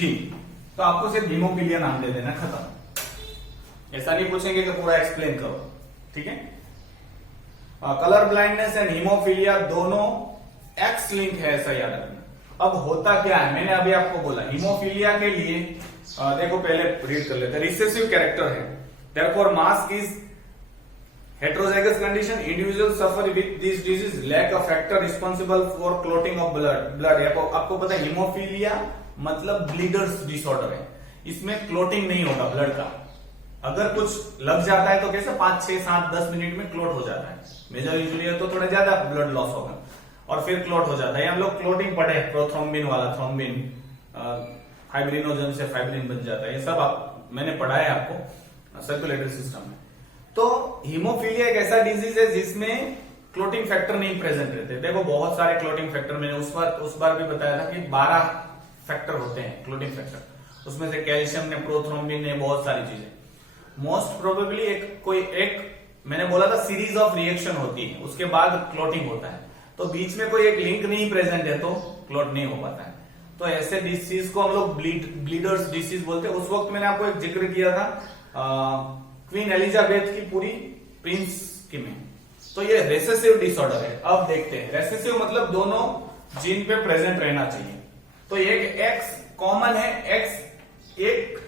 Gene, तो आपको सिर्फ हीमोफीलिया नाम दे देना, खत्म। ऐसा नहीं पूछेंगे कि पूरा एक्सप्लेन करो, ठीक है। कलर ब्लाइंडनेस एंड हीमोफीलिया दोनों एक्स लिंक है, ऐसा याद रखना। अब होता क्या है, मैंने अभी आपको बोला हीमोफीलिया के लिए देखो पहले रीड कर लेते हैं। रिसेसिव कैरेक्टर है, therefore mask is heterozygous condition, individual suffer with this disease, lack a factor responsible for clotting of blood. आपको पता है हीमोफीलिया मतलब ब्लीडर्स डिसऑर्डर है, इसमें क्लोटिंग नहीं होगा ब्लड का। अगर कुछ लग जाता है तो कैसे 5, 6, 7, 10 मिनट में क्लोट हो जाता है। मेजर इंजुरी है तो थोड़ा ज्यादा ब्लड लॉस होगा और फिर क्लोट हो जाता है। हम लोग क्लोटिंग पढ़े, प्रोथ्रोम्बिन वाला, थ्रोम्बिन, फाइब्रिनोजन से फाइब्रिन बन जाता है, ये सब मैंने पढ़ा है आपको सर्कुलेटरी सिस्टम में। तो हीमोफीलिया एक ऐसा डिजीज है जिसमें क्लोटिंग फैक्टर नहीं प्रेजेंट रहते। देखो बहुत सारे क्लोटिंग फैक्टर, मैंने उस बार भी बताया था कि 12 फैक्टर होते हैं क्लोटिंग फैक्टर, उसमें से कैल्शियम ने, प्रोथ्रोम्बिन ने, बहुत सारी चीजें। मोस्ट प्रोबेबली एक मैंने बोला था सीरीज ऑफ रिएक्शन होती है, उसके बाद क्लोटिंग होता है, तो बीच में कोई एक लिंक नहीं प्रेजेंट है तो क्लोट नहीं हो पाता है। तो ऐसे डिसीज को हम लोग ब्लीडर्स डिसीज बोलते हैं। उस वक्त मैंने आपको एक जिक्र किया था क्वीन एलिजाबेथ की पूरी प्रिंस की में, तो ये रेसेसिव डिसऑर्डर है। अब देखते हैं, रेसेसिव मतलब दोनों जीन पे प्रेजेंट रहना चाहिए। तो एक एक्स कॉमन है, एक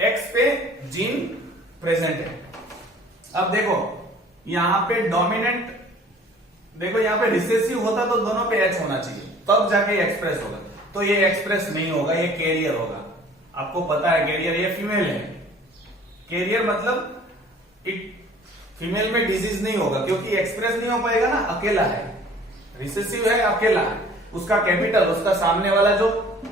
एक्स पे जीन प्रेजेंट है। अब देखो यहां पे डोमिनेंट, देखो यहां पे रिसेसिव होता तो दोनों पे एच होना चाहिए, तब जाके एक्सप्रेस होगा। तो ये एक्सप्रेस नहीं होगा, ये कैरियर होगा। आपको पता है कैरियर, ये फीमेल है। कैरियर मतलब फीमेल में डिजीज नहीं होगा क्योंकि एक्सप्रेस नहीं हो पाएगा ना, अकेला है। रिसेसिव है, अकेला है, उसका कैपिटल, उसका सामने वाला जो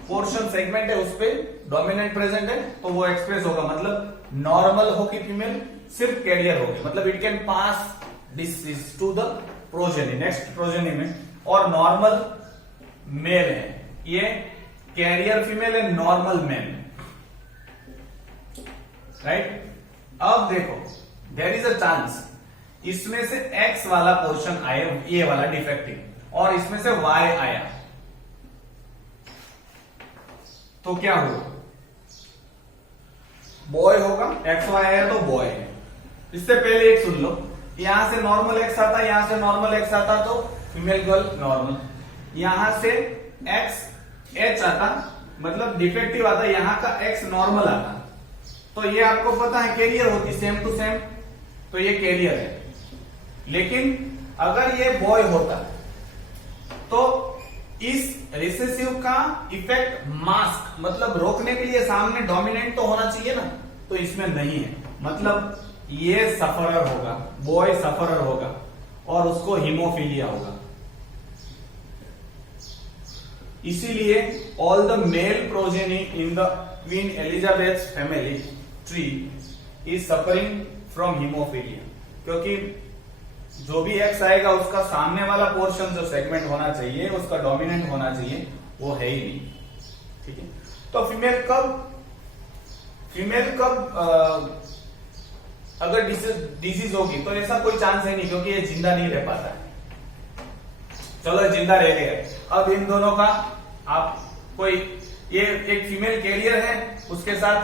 पोर्शन सेगमेंट है उस पे डोमिनेंट प्रेजेंट है, तो वो एक्सप्रेस होगा। मतलब नॉर्मल होगी फीमेल, सिर्फ कैरियर होगी, मतलब it can pass disease to the progeny, next progeny में। और नॉर्मल मेल है, ये कैरियर फीमेल है, नॉर्मल मेल, राइट। अब देखो देयर इज अ चांस इसमें से एक्स वाला पोर्शन आए, ये वाला डिफेक्टिव, और इसमें से वाई आया, तो क्या हुआ, बॉय होगा। एक्स वाई आया तो बॉय है। इससे पहले एक सुन लो, यहां से नॉर्मल एक्स आता, यहां से नॉर्मल एक्स आता तो फीमेल गर्ल नॉर्मल, यहां से एक्स एच आता मतलब डिफेक्टिव आता, यहां का एक्स नॉर्मल आता, तो ये आपको पता है कैरियर होती, सेम टू सेम, तो ये कैरियर है। लेकिन अगर ये बॉय होता तो इस रिसेसिव का इफेक्ट मास्क मतलब रोकने के लिए सामने डोमिनेंट तो होना चाहिए ना, तो इसमें नहीं है। मतलब ये सफरर होगा, बॉय सफरर होगा और उसको हीमोफीलिया होगा। इसीलिए all the male progeny in the Queen Elizabeth family tree is suffering from haemophilia, क्योंकि जो भी एक्स आएगा उसका सामने वाला पोर्शन जो सेगमेंट होना चाहिए, उसका डोमिनेंट होना चाहिए, वो है ही नहीं, ठीक है। तो फीमेल कब अगर डिजीज होगी तो ऐसा कोई चांस है नहीं, क्योंकि ये जिंदा नहीं रह पाता है। चलो जिंदा रह गया। अब इन दोनों का आप कोई, ये एक फीमेल कैरियर है, उसके साथ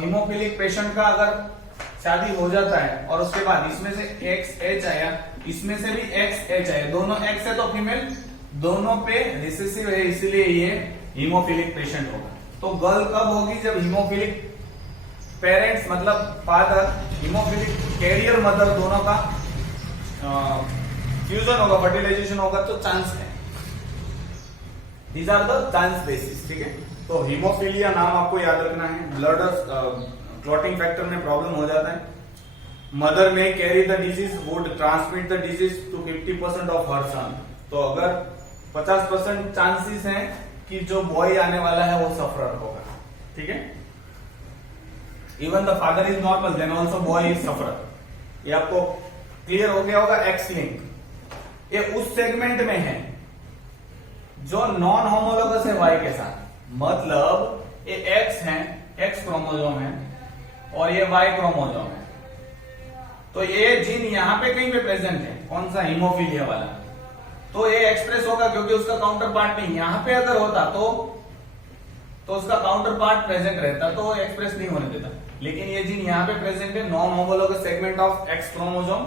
हीमोफिलिक पेशेंट का अगर शादी हो जाता है और उसके बाद इसमें से एक्स एच आया, इसमें से भी एक्स एच आया, दोनों एक्स है तो फीमेल, दोनों पे रिसेसिव है, इसीलिए ये हीमोफिलिक पेशेंट होगा। तो गर्ल कब होगी, जब हीमोफिलिक पेरेंट्स मतलब फादर, हीमोफिलिक कैरियर मदर, दोनों का फ्यूजन होगा, फर्टिलाइजेशन होगा, तो चांस है। These are the chance basis, ठीक है। तो हीमोफीलिया नाम आपको याद रखना है। ब्लड क्लॉटिंग फैक्टर में प्रॉब्लम हो जाता है। मदर में carry the disease, would transmit the disease to 50% of her son. तो अगर 50% चांसेस हैं कि जो बॉय आने वाला है वो सफरर होगा, ठीक है। Even the father is normal, then also boy is sufferer. ये आपको क्लियर हो गया होगा। एक्स लिंक ये उस सेगमेंट में है जो नॉन होमोलोगस है वाई के साथ, मतलब ये एक्स है, एक्स क्रोमोसोम है और ये वाई क्रोमोसोम है। तो ये जीन यहां पे कहीं पे प्रेजेंट है, कौन सा, हीमोफीलिया वाला, तो ये एक्सप्रेस होगा क्योंकि उसका काउंटर पार्ट नहीं। यहां पे अगर होता तो उसका काउंटर पार्ट प्रेजेंट रहता तो एक्सप्रेस नहीं होने देता। लेकिन ये जीन यहाँ पे प्रेजेंट है non homologous segment of x chromosome,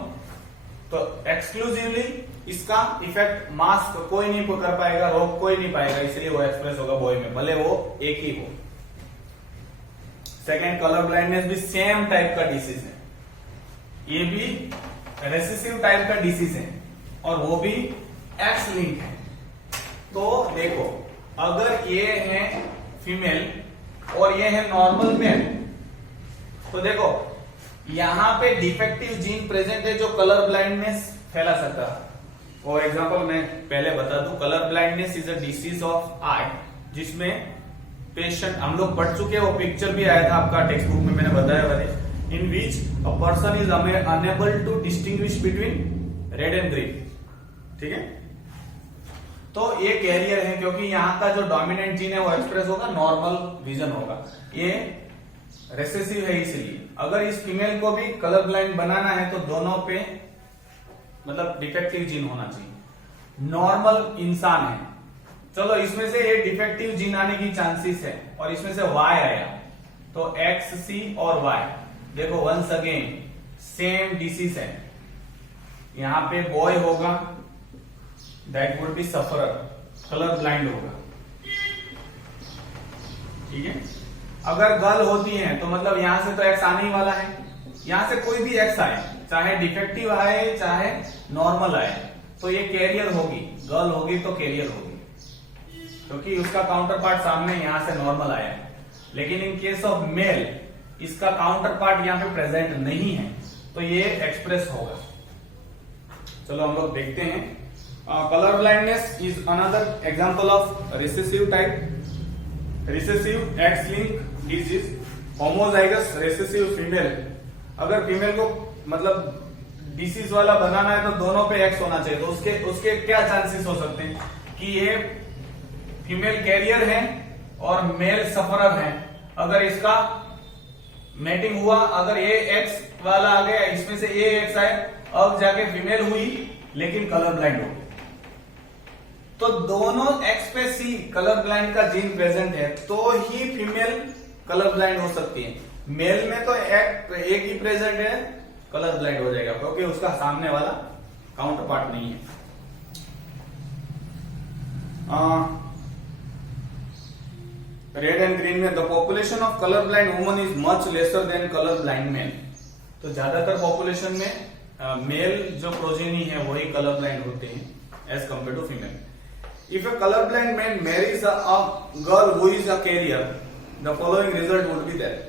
तो एक्सक्लूसिवली इसका इफेक्ट मास्क कोई नहीं कर पाएगा, रोक कोई नहीं पाएगा, इसलिए वो एक्सप्रेस होगा बॉय में, भले वो एक ही हो। सेकेंड, कलर ब्लाइंडनेस भी सेम टाइप का डिसीज है, ये भी रेसेसिव टाइप का डिसीज है और वो भी एक्स लिंक है। तो देखो, अगर ये है फीमेल और ये है नॉर्मल मेल, तो देखो यहां पे डिफेक्टिव जीन प्रेजेंट है जो कलर ब्लाइंडनेस फैला सकता है। फॉर एग्जांपल मैं पहले बता दूं, colour blindness is a disease of eye, जिसमें पेशेंट, हम लोग पढ़ चुके हैं, वो पिक्चर भी आया था आपका टेक्स्ट बुक में, मैंने बताया वाले, in which a person is unable to distinguish between red and green. ठीक है, तो ये कैरियर है, क्योंकि यहाँ का जो डोमिनेंट जीन है वो एक्सप्रेस होगा, नॉर्मल विजन होगा, ये रेसेसिव है। इसलिए अगर इस फीमेल को भी कलर ब्लाइंड बनाना है तो दोनों पे मतलब डिफेक्टिव जीन होना चाहिए। नॉर्मल इंसान है, चलो इसमें से ये डिफेक्टिव जीन आने की चांसेस है और इसमें से Y आया, तो X, C और Y, देखो वंस अगेन सेम डिसीज है। यहां पे बॉय होगा, that would be sufferer, colour blind होगा। ठीक है, अगर गर्ल होती है तो मतलब यहां से तो एक्स आने ही वाला है, यहां से कोई भी एक्स आए, चाहे डिफेक्टिव आए चाहे नॉर्मल आए, तो ये कैरियर होगी, गर्ल होगी तो कैरियर होगी, क्योंकि उसका काउंटर पार्ट सामने यहां से नॉर्मल आया है। लेकिन इन केस ऑफ मेल इसका काउंटर पार्ट यहां पे प्रेजेंट नहीं है, तो ये एक्सप्रेस होगा। चलो हम लोग देखते हैं। Colour blindness is another example of recessive type, recessive x link disease, homozygous recessive female. अगर फीमेल को मतलब डिसीज वाला बनाना है तो दोनों पे एक्स होना चाहिए, तो उसके क्या चांसेस हो सकते हैं कि ये फीमेल कैरियर है और मेल सफरर है। अगर इसका मैटिंग हुआ, अगर ये एक्स वाला आ गया, इसमें से ये एक्स आए, अब जाके फीमेल हुई लेकिन कलर ब्लाइंड हो गई, तो दोनों एक्स पे सी कलर ब्लाइंड का जीन प्रेजेंट है तो ही फीमेल कलर ब्लाइंड हो सकती है। मेल में तो एक ही प्रेजेंट है, कलर ब्लाइंड हो जाएगा, क्योंकि उसका सामने वाला काउंटर पार्ट नहीं है। रेड एंड ग्रीन में the population of colour blind woman is much lesser than colour blind mail. तो ज्यादातर पॉपुलेशन में मेल जो प्रोजेनी है वही कलर ब्लाइंड होते हैं as compare to female. If a colorblind man marries a girl who is a carrier, the following result would be there.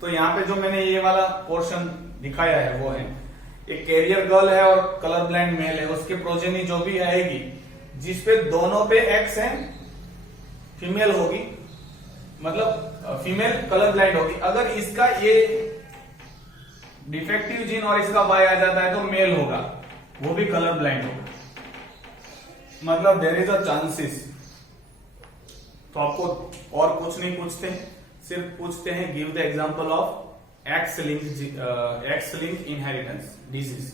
तो यहाँ पे जो मैंने ये वाला पोर्शन दिखाया है वो है, एक कैरियर गर्ल है और कलर ब्लाइंड मेल है, उसके प्रोजेनी जो भी आएगी जिसपे दोनों पे एक्स है, फीमेल होगी, मतलब फीमेल कलर ब्लाइंड होगी। अगर इसका ये डिफेक्टिव जीन और इसका वाई आ जाता है तो मेल होगा, वो भी कलर ब्लाइंड होगा, मतलब देयर इज अ चांसेस। तो आपको और कुछ नहीं पूछते, सिर्फ पूछते हैं give the example of x link inheritance disease.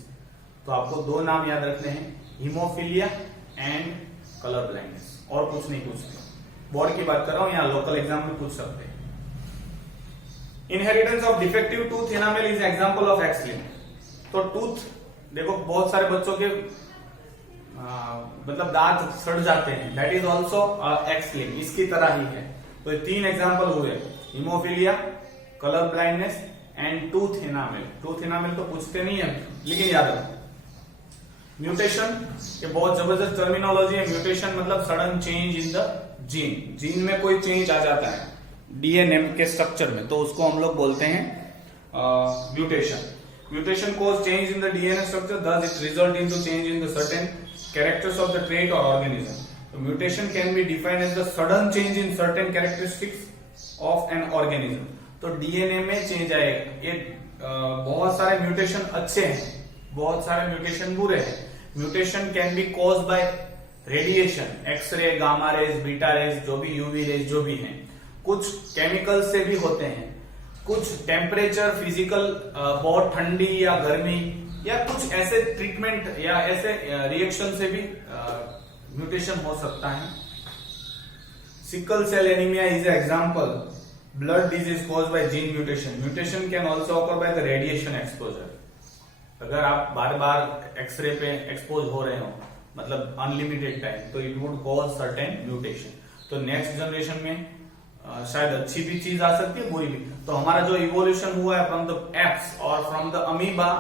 तो आपको दो नाम याद रखने हैं, हीमोफीलिया एंड कलर ब्लाइंडनेस, और कुछ नहीं पूछते। बोर्ड की बात कर रहा हूं, यहाँ लोकल एग्जाम में पूछ सकते हैं। Inheritance of defective tooth enamel is example of x link. तो टूथ देखो, बहुत सारे बच्चों के मतलब दांत सड़ जाते हैं, that is also x link, इसकी तरह ही है। तो तीन एग्जांपल हुए, haemophilia, colour blindness and tooth enamel. Tooth enamel तो पूछते नहीं है, लेकिन याद रखो। म्यूटेशन, ये बहुत जबरदस्त टर्मिनोलॉजी है। म्यूटेशन मतलब sudden change in the gene, gene में कोई चेंज आ जाता है डीएनए के स्ट्रक्चर में, तो उसको हम लोग बोलते हैं mutation. Mutation cause change in the DNA structure, thus it result into change in the certain characters of the trait or organism. So mutation can be defined as the sudden change in certain characteristics of an organism. तो DNA में change आएगा। ये बहुत सारे mutation अच्छे हैं, बहुत सारे म्यूटेशन बुरे हैं। Mutation can be caused by radiation, X-ray, gamma rays, beta rays, जो भी यूवी रेज जो भी हैं, कुछ केमिकल से भी होते हैं, कुछ टेम्परेचर, फिजिकल, बहुत ठंडी या गर्मी, या कुछ ऐसे ट्रीटमेंट या ऐसे रिएक्शन से भी म्यूटेशन हो सकता है। Sickle cell anemia is an example. Blood disease caused by gene mutation. Mutation can also occur by the radiation exposure. अगर आप बार बार एक्सरे पे एक्सपोज हो रहे हो, मतलब अनलिमिटेड टाइम, तो it would cause certain mutation. तो नेक्स्ट जनरेशन में शायद अच्छी भी चीज आ सकती है, बुरी भी. तो हमारा जो इवोल्यूशन हुआ है फ्रॉम द एप्स और from the amoeba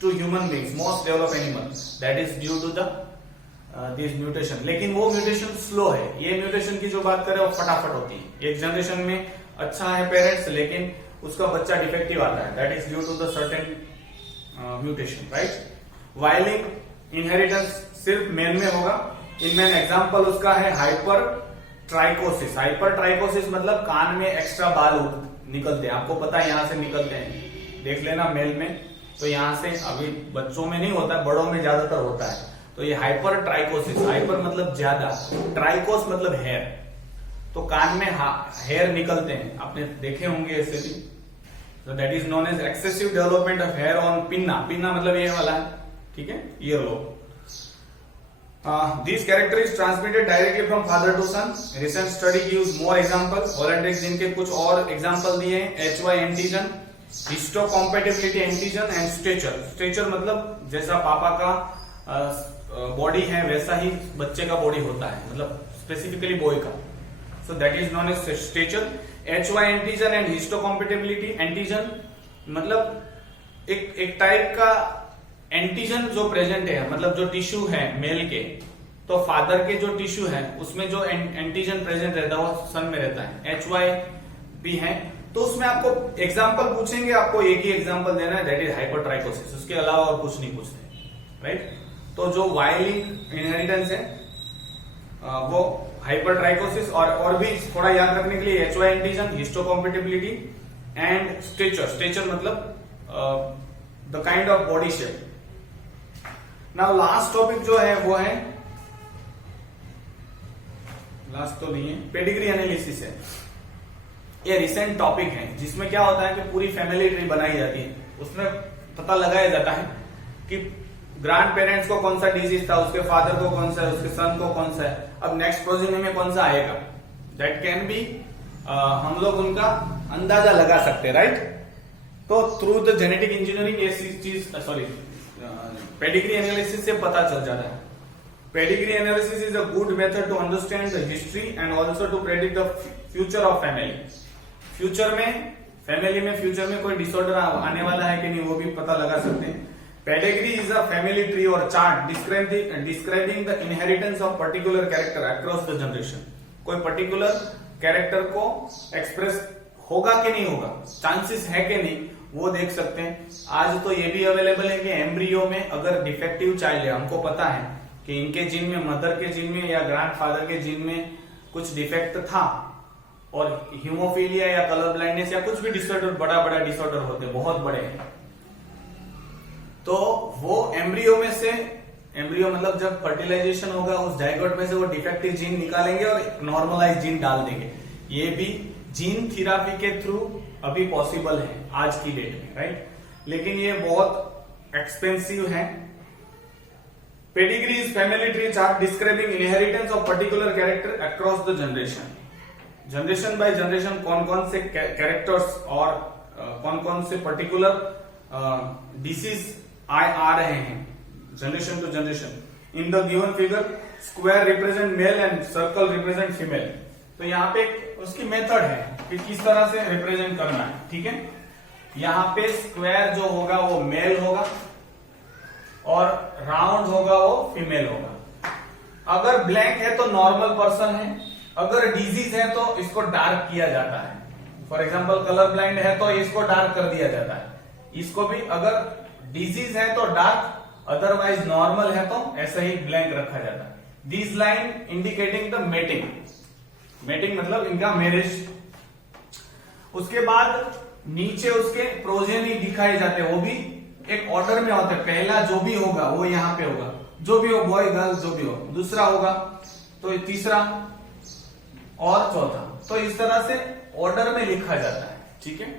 to human beings, most develop animal, that is due to the this mutation. लेकिन वो म्यूटेशन स्लो है. ये म्यूटेशन की जो बात करें वो फटाफट होती है. एक जनरेशन में अच्छा है पेरेंट्स, लेकिन उसका बच्चा डिफेक्टिव आता है, that is due to the certain mutation, right. Y-linked inheritance सिर्फ मेल में होगा. इनमें एग्जांपल उसका है हाइपर ट्राइकोसिस. हाइपर ट्राइकोसिस मतलब कान में एक्स्ट्रा बाल निकलते हैं. आपको पता है यहां से निकलते हैं, देख लेना मेल में. तो यहां से, अभी बच्चों में नहीं होता, बड़ों में ज्यादातर होता है. तो ये हाइपर ट्राइकोसिस, हाइपर मतलब ज्यादा, ट्राइकोस मतलब हेयर. तो कान में हेयर निकलते हैं, आपने देखे होंगे ऐसे भी. तो that is known as excessive development of hair on pinna. Pinna मतलब ये वाला है, ठीक है, ear lobe. This character is transmitted directly from father to son. Recent study gives more example. वॉलंटिक्स जिनके कुछ और एग्जांपल दिए हैं. HY antigen, histocompatibility antigen and stature. Stature मतलब जैसा पापा का बॉडी है वैसा ही बच्चे का बॉडी होता है, मतलब स्पेसिफिकली बॉय का. So that is known as stature. HY antigen and histocompatibility. Antigen मतलब एक टाइप का एंटीजन जो प्रेजेंट है, मतलब जो टिश्यू है मेल के, तो फादर के जो टिश्यू है उसमें जो एंटीजन प्रेजेंट रहता है वो सन में रहता है. HY भी है. तो उसमें आपको एग्जांपल पूछेंगे, आपको एक ही एग्जांपल देना है, दैट इज हाइपरट्राइकोसिस. उसके अलावा और कुछ नहीं पूछते, राइट. तो जो वाइलिंग इनहेरिटेंस है वो हाइपरट्राइकोसिस. और भी थोड़ा याद रखने के लिए HY antigen, histocompatibility and stature. Stature मतलब the kind of body shape. Now last topic जो है वो है, लास्ट तो नहीं है, पेडिग्री एनालिसिस है. ये रिसेंट टॉपिक है जिसमें क्या होता है कि पूरी फैमिली ट्री बनाई जाती है. उसमें पता लगाया जाता है कि ग्रैंड पेरेंट्स को कौन सा डिजीज था, उसके फादर को कौन सा है, उसके सन को कौन सा है, अब नेक्स्ट प्रोजेनी में कौन सा आएगा. दैट कैन बी, हम लोग उनका अंदाजा लगा सकते हैं, राइट. तो थ्रू द जेनेटिक इंजीनियरिंग ये चीज, सॉरी, पेडिग्री एनालिसिस से पता चल जाता है. Pedigree analysis is a good method to understand the history and also to predict the future of family. Future में, फैमिली में फ्यूचर में कोई डिसऑर्डर आने वाला है कि नहीं वो भी पता लगा सकते हैं. Pedigree is a family tree or chart describing the inheritance of particular character across the generation. कोई particular character को express होगा कि नहीं होगा, chances है कि नहीं, वो देख सकते हैं. आज तो ये भी अवेलेबल है कि एम्ब्रियो में अगर डिफेक्टिव चाइल्ड है, हमको पता है कि इनके जीन में, मदर के जीन में या ग्रैंडफादर के जीन में कुछ डिफेक्ट था, और हीमोफीलिया या कलर ब्लाइंडनेस या कुछ भी डिसऑर्डर, बड़ा बड़ा डिसऑर्डर होते हैं, बहुत बड़े हैं, तो वो एम्ब्रियो में से, एम्ब्रियो मतलब जब फर्टिलाइजेशन होगा उस जाइगोट में से वो डिफेक्टिव जीन निकालेंगे और नॉर्मलाइज जीन डाल देंगे. ये भी जीन थेरेपी के थ्रू अभी पॉसिबल है आज की डेट में, राइट. लेकिन ये बहुत एक्सपेंसिव है. Pedigree is family tree chart describing inheritance of particular character across the generation. Generation by generation कौन कौन से कैरेक्टर्स और कौन कौन से पर्टिकुलर डिसीज आ रहे हैं generation to generation. In the given figure square represent male and circle represent female. तो यहाँ पे उसकी मेथड है कि किस तरह से रिप्रेजेंट करना है, ठीक है. यहाँ पे स्क्वायर जो होगा वो मेल होगा और राउंड होगा वो फीमेल होगा. अगर ब्लैक है तो नॉर्मल पर्सन है, अगर डिजीज है तो इसको डार्क किया जाता है. फॉर एग्जाम्पल कलर ब्लाइंड है तो इसको डार्क कर दिया जाता है. इसको भी अगर डिजीज है तो डार्क, अदरवाइज नॉर्मल है तो ऐसा ही ब्लैंक रखा जाता है. This line indicating the mating. Mating मतलब इनका मैरिज. उसके बाद नीचे उसके प्रोजेनी दिखाए जाते हैं, वो भी एक ऑर्डर में होते हैं. पहला जो भी होगा वो यहाँ पे होगा, जो भी हो, बॉय गर्ल जो भी हो. दूसरा होगा तो तीसरा और चौथा. तो इस तरह से ऑर्डर में लिखा जाता है, ठीक है.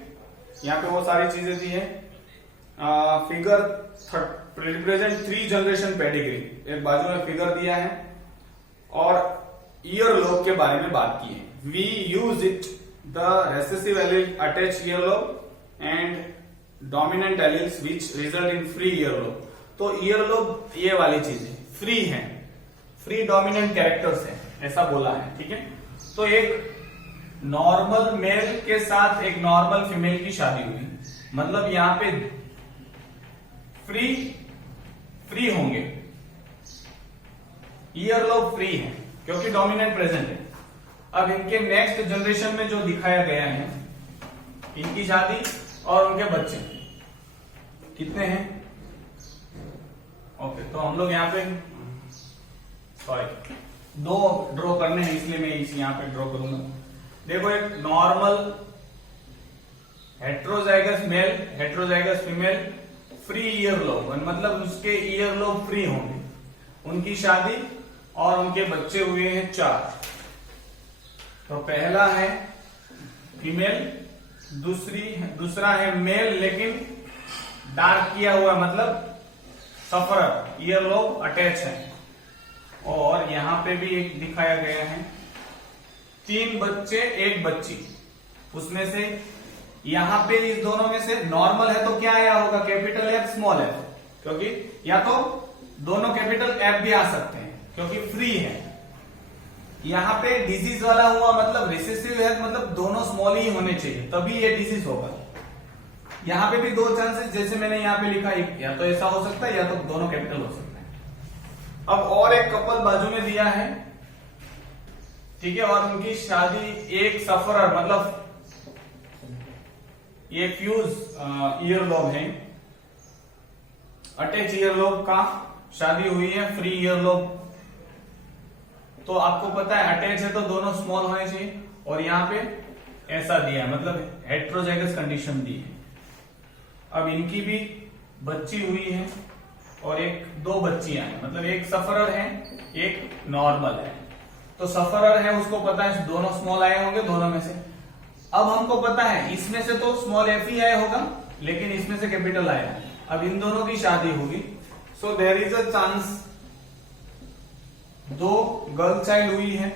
यहाँ पे वो सारी चीजें दी है. Figure represent 3 generation pedigree. एक बाजू में फिगर दिया है और ईयर लोब के बारे में बात की है. we use it the recessive allele attach earlobe and dominant alleles which result in free earlobe. तो earlobe ये वाली चीजें फ्री है, फ्री डोमिनेंट कैरेक्टर्स है, ऐसा बोला है, ठीक है। तो एक नॉर्मल मेल के साथ एक नॉर्मल फीमेल की शादी हुई, मतलब यहां पे फ्री होंगे, ईयरलोब फ्री है क्योंकि डोमिनेंट प्रेजेंट है। अब इनके नेक्स्ट जनरेशन में जो दिखाया गया है, इनकी शादी और उनके बच्चे कितने हैं? ओके, तो हम लोग यहाँ पे सॉरी दो ड्रॉ करने हैं, इसलिए मैं इस यहाँ पे ड्रॉ करूंगा। देखो, एक normal heterozygous male, heterozygous female, free earlobe, मतलब उसके ईयरलोब फ्री होंगे, उनकी शादी और उनके बच्चे हुए हैं 4। तो पहला है फीमेल, दूसरा है मेल लेकिन डार्क किया हुआ, मतलब सफरर, ईयरलोब अटैच है, और यहां पे भी एक दिखाया गया है 3 बच्चे 1 बच्ची, उसमें से यहां पे इस दोनों में से नॉर्मल है तो क्या आया होगा? कैपिटल एफ स्मॉल एफ, क्योंकि या तो दोनों कैपिटल एफ भी आ सकते हैं क्योंकि फ्री है। यहां पे डिजीज वाला हुआ मतलब रिसेसिव है, मतलब दोनों स्मॉल ही होने चाहिए तभी ये डिजीज होगा। यहां पे भी 2 चांसेस, जैसे मैंने यहां पे लिखा, या तो ऐसा हो सकता है या तो दोनों कैपिटल हो सकता है। अब और एक कपल बाजू में दिया है, ठीक है, और उनकी शादी एक सफरर, मतलब ये फ्यूज ईयरलोब है, अटैच ईयरलोब का शादी हुई है, फ्री ईयरलोब। तो आपको पता है अटैच है तो दोनों स्मॉल होने चाहिए, और यहां पे ऐसा दिया, मतलब हेट्रोजाइगस कंडीशन दी है। अब इनकी भी बच्ची हुई है और 2 बच्चियां हैं, मतलब एक सफरर है एक नॉर्मल है। तो सफरर है उसको पता है दोनों स्मॉल आए होंगे दोनों में से। अब हमको पता है इसमें से तो स्मॉल एफ ही आया होगा, लेकिन इसमें से कैपिटल आया। अब इन दोनों की शादी होगी, so there is a chance 2 girl child हुई है।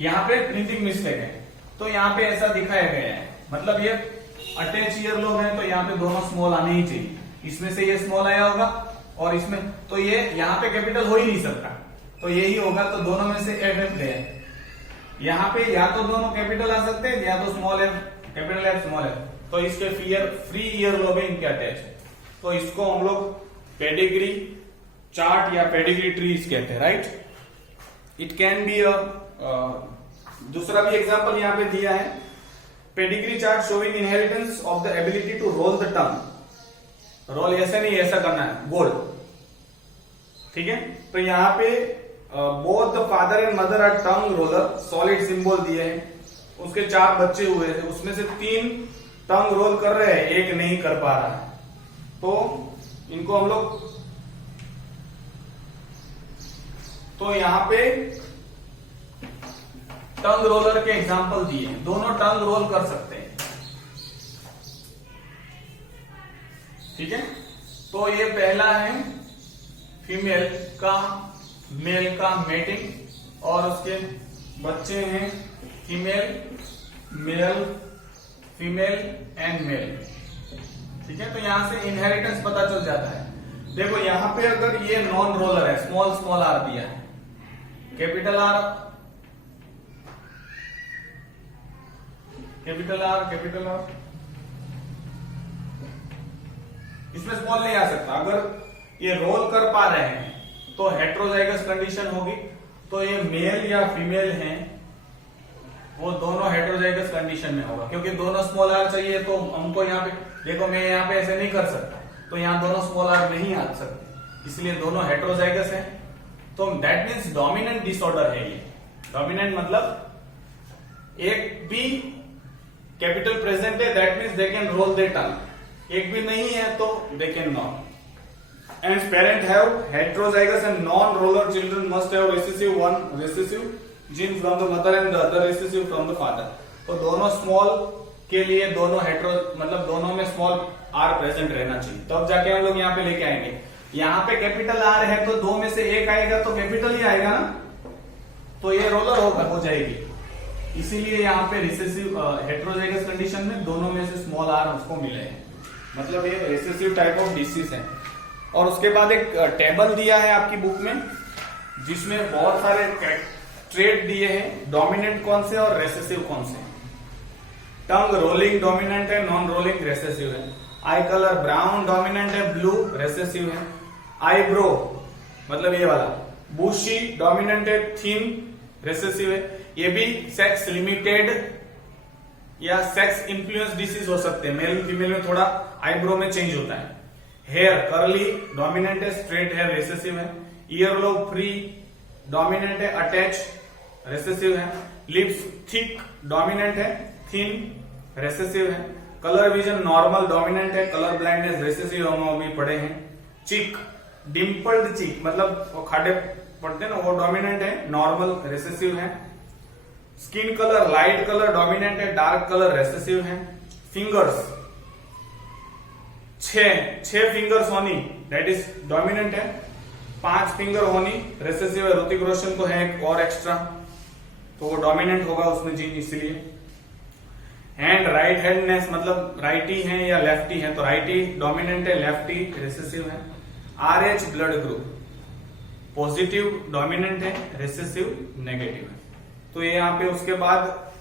यहां पे प्रिंटिंग मिस्टेक है, तो यहां पे ऐसा दिखाया गया है, मतलब ये अटैच ईयरलोब है तो यहाँ पे दोनों स्मॉल आने ही चाहिए। इसमें से ये स्मॉल आया होगा और इसमें, तो ये यहाँ पे कैपिटल हो ही नहीं सकता, तो यही होगा। तो दोनों में से एफ एफ गया, यहाँ पे या तो दोनों कैपिटल आ सकते हैं या तो small F capital F small F, तो इसके फ्री ईयरलोब है, इनके अटैच है। तो इसको हम लोग पेडिग्री चार्ट या पेडिग्री ट्रीज कहते हैं, राइट। इट कैन बी दूसरा भी एग्जाम्पल यहाँ पे दिया है, pedigree chart showing inheritance of the ability to roll the tongue. Roll ऐसे नहीं, ऐसा करना है, गोल, ठीक है। तो यहाँ पे both the father and mother are tongue roller, solid symbol दिए हैं, उसके 4 बच्चे हुए थे, उसमें से 3 टंग रोल कर रहे हैं, 1 नहीं कर पा रहा है। तो इनको हम लोग, तो यहां पे टंग रोलर के एग्जांपल दिए हैं, दोनों टंग रोल कर सकते हैं, ठीक है। तो ये पहला है फीमेल का मेल का मेटिंग, और उसके बच्चे हैं female male female and male, ठीक है। तो यहां से इनहेरिटेंस पता चल जाता है। देखो यहां पे अगर ये नॉन रोलर है, स्मॉल स्मॉल आर दिया है, capital R capital R capital R, इसमें स्मॉल नहीं आ सकता। अगर ये रोल कर पा रहे हैं तो हेट्रोजाइगस कंडीशन होगी, तो ये मेल या फीमेल हैं वो दोनों हेट्रोजाइगस कंडीशन में होगा, क्योंकि दोनों स्मॉल आर चाहिए। तो हमको यहाँ पे देखो, मैं यहाँ पे ऐसे नहीं कर सकता, तो यहाँ दोनों स्मॉल आर नहीं आ सकते, इसलिए दोनों हेट्रोजाइगस हैं। तो दैट मीन्स डोमिनेंट डिसऑर्डर है ये। डोमिनेंट मतलब एक भी कैपिटल प्रेजेंट है, that means they can roll their tongue. एक भी नहीं है तो they can not. And parent have heterozygous and non roller children must have recessive one recessive gene from the mother and the other recessive from the father. तो दोनों small के लिए दोनों हेट्रो मतलब दोनों में स्मॉल आर प्रेजेंट रहना चाहिए, तब तो जाके हम लोग यहाँ पे लेके आएंगे। यहाँ पे कैपिटल आर है तो 2 में से 1 आएगा तो कैपिटल ही आएगा ना, तो ये रोलर होगा हो जाएगी। इसीलिए यहाँ पे रिसेसिव हेट्रोजाइगस कंडीशन में दोनों में से स्मॉल आर उसको मिले हैं, मतलब ये रिसेसिव टाइप ऑफ डिसीज है। और उसके बाद एक टेबल दिया है आपकी बुक में जिसमें बहुत सारे ट्रेट दिए हैं, डोमिनेंट कौन से और रेसेसिव कौन से। टंग रोलिंग डोमिनेंट है, नॉन रोलिंग रेसेसिव है। आई कलर ब्राउन डोमिनेंट है, ब्लू रेसेसिव है। आईब्रो मतलब ये वाला बुशी डोमिनेंट है, थिन रेसेसिव है। ये भी सेक्स लिमिटेड या सेक्स इन्फ्लुएंस डिसीज हो सकते हैं, मेल फीमेल में थोड़ा आईब्रो में चेंज होता है। हेयर कर्ली डोमिनेंट है, स्ट्रेट हेयर रेसेसिव है। ईयरलोब फ्री डोमिनेंट है, अटैच रेसेसिव है। लिप्स थिक डोमिनेंट है, थिन रेसेसिव है। कलर विजन नॉर्मल डोमिनेंट है, कलर ब्लाइंडनेस रेसेसिव हम अभी पढ़े हैं। चिक डिम्पल्ड चिक मतलब वो खाडे पड़ते हैं ना, वो डोमिनेंट है, नॉर्मल रेसेसिव है। Skin colour light colour dominant है, डार्क कलर रेसेसिव है। फिंगर्स छह फिंगर्स होनी दैट इज डोमिनेंट है। 5 फिंगर होनी रेसेसिव है। ऋतिक रोशन को है एक और एक्स्ट्रा, तो वो डोमिनेंट होगा उसमें जीन, इसलिए। हैंड राइट हैंडनेस मतलब राइटी है या लेफ्टी है, तो राइटी डोमिनेंट है, लेफ्टी रेसेसिव है। RH blood group positive dominant है, रेसेसिव नेगेटिव है। तो ये यहाँ पे उसके बाद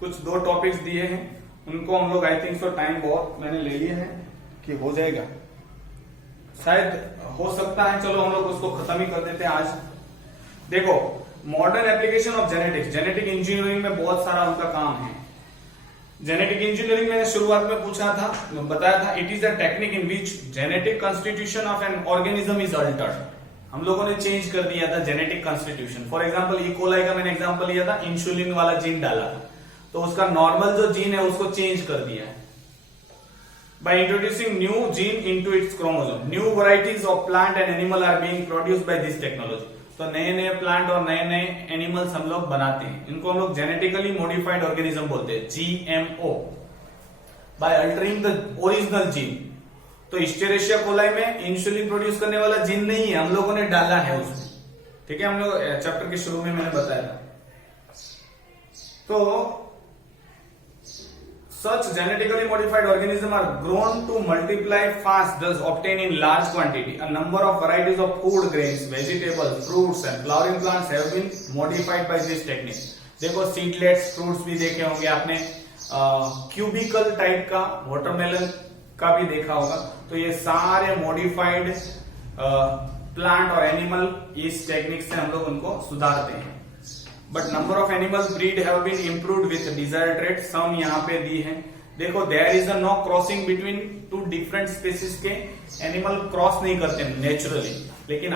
कुछ 2 टॉपिक्स दिए हैं, उनको हम लोग आई थिंक सो टाइम बहुत मैंने ले लिया है कि हो जाएगा, शायद हो सकता है। चलो हम लोग उसको खत्म ही कर देते हैं आज। देखो modern application of genetics, genetic engineering में बहुत सारा उनका काम है। जेनेटिक इंजीनियरिंग मैंने शुरुआत में पूछा था, बताया था, it is a technique in which genetic constitution of an organism is Altered. हम लोगों ने चेंज कर दिया था genetic constitution. For example E coli का मैंने एग्जांपल लिया था, इंसुलिन वाला जीन डाला था, तो उसका नॉर्मल जो जीन है उसको चेंज कर दिया है by introducing new gene into its chromosome. New varieties of plant and animal are being produced by this technology. तो नए नए प्लांट और नए नए एनिमल्स हम लोग बनाते हैं, इनको हम लोग जेनेटिकली मॉडिफाइड ऑर्गेनिज्म बोलते हैं, GMO, by altering the original gene. तो हिस्टेरेशिया कोलाई में इंसुलिन प्रोड्यूस करने वाला जीन नहीं है, हम लोगों ने डाला है उसमें, ठीक है। हम लोग चैप्टर के शुरू में मैंने बताया था। तो such genetically modified organisms are grown to multiply fast, thus obtain in large quantity. A number of varieties of food grains, vegetables, fruits and flowering plants have been modified by this technique. देखो सीडलेट्स fruits भी देखे होंगे आपने, cubicle type का watermelon का भी देखा होगा। तो ये सारे मॉडिफाइड प्लांट और एनिमल इस टेक्निक से हम लोग उनको सुधारते हैं। But number of animals breed have been improved with desired rate, some यहाँ पे दी है। देखो there is a no crossing between 2 different species के, एनिमल क्रॉस नहीं करते नेचुरली, लेकिन